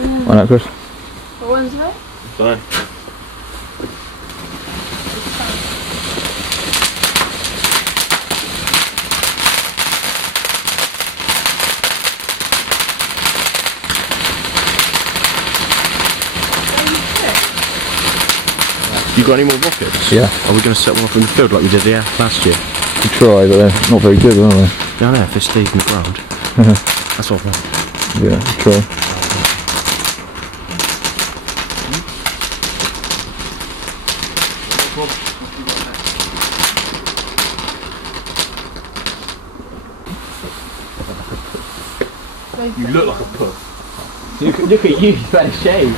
Why not, Chris? What one's it? Don't know. You got any more rockets? Yeah. Are we going to set one off in the field like we did last year? We try, but they're not very good, are they? Down there, if they stay in the ground. That's what I want. Yeah, we try. You look like a pup. Look at you, you've had a shave.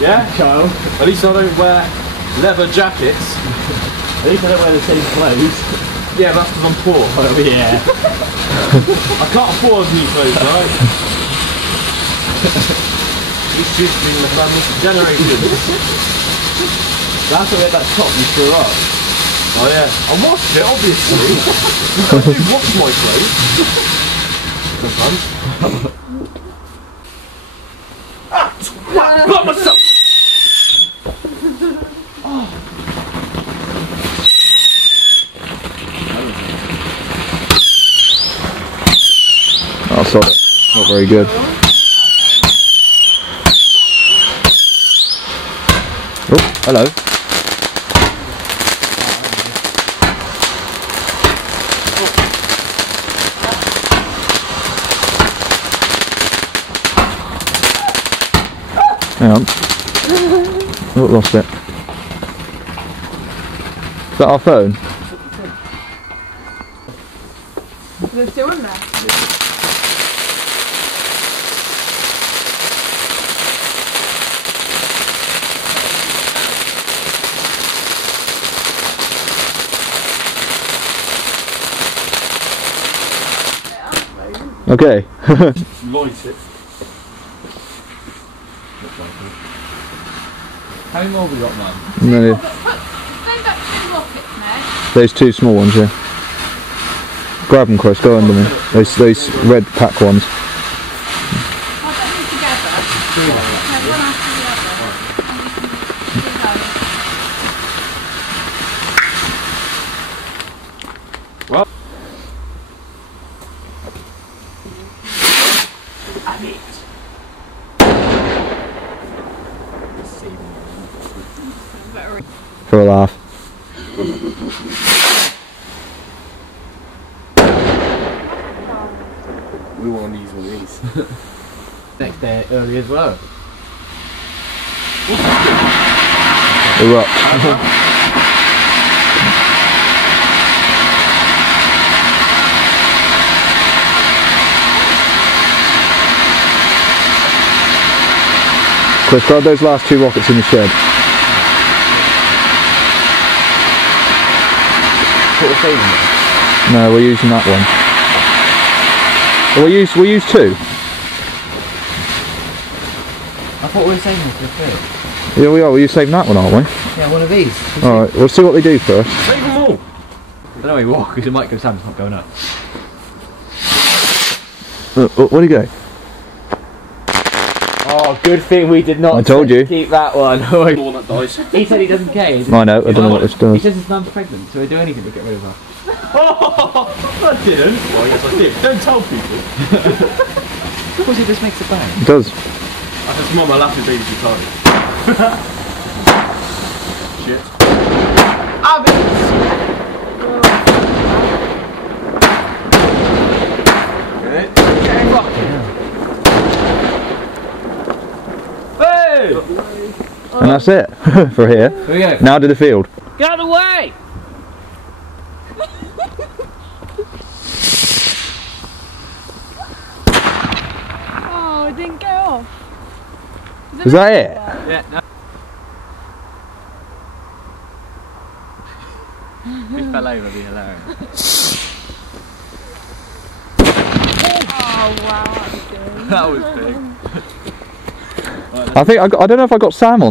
Yeah? Child. At least I don't wear leather jackets. At least I don't wear the same clothes. Yeah, that's because I'm poor. Oh yeah. I can't afford new clothes, right? It's just been the family for generations. That's why that top you threw up. Oh yeah, I washed it, obviously. I do wash my clothes. Sometimes. Got myself! Oh, sorry. Not very good. Oh, hello. Hang on. Oh, lost it. Is that our phone? They're still in there. Okay. Light it. How many more have we got, man? No, Go back to the rockets, mate. those two small ones, yeah. Grab them, Chris. Go under me. Those red pack ones. I'll put them together. Okay, one after the other. Well. For a laugh. We want to use one of these. Next day early as well. Erupt. Chris, grab those last two rockets in the shed. Put a thing in there. No, we're using that one. We'll use two. I thought we were saving this for the field. Yeah, we are. We're saving that one, aren't we? Yeah, one of these. Alright, we'll see what they do first. Save them all! I don't know where you walk because it might go down, it's not going up. Where'd he go? Oh, good thing we did not I told you. keep that one. Walnut dice. He said he doesn't care. I know, I don't know what this He does. says his mum's pregnant, so he'll do anything to get rid of her. Oh, I didn't. Well, yes, I did. Don't tell people. Of course, he just makes a bang. It does. I said to Mum, my laughing baby's retarded. Shit. And that's it for here. Here we go. Now to the field. Get out of the way! Oh, it didn't go off. Is that it? Yeah, no. If he fell over, it'd be hilarious. Oh wow, that was good. That was big. I don't know if I got Sam on.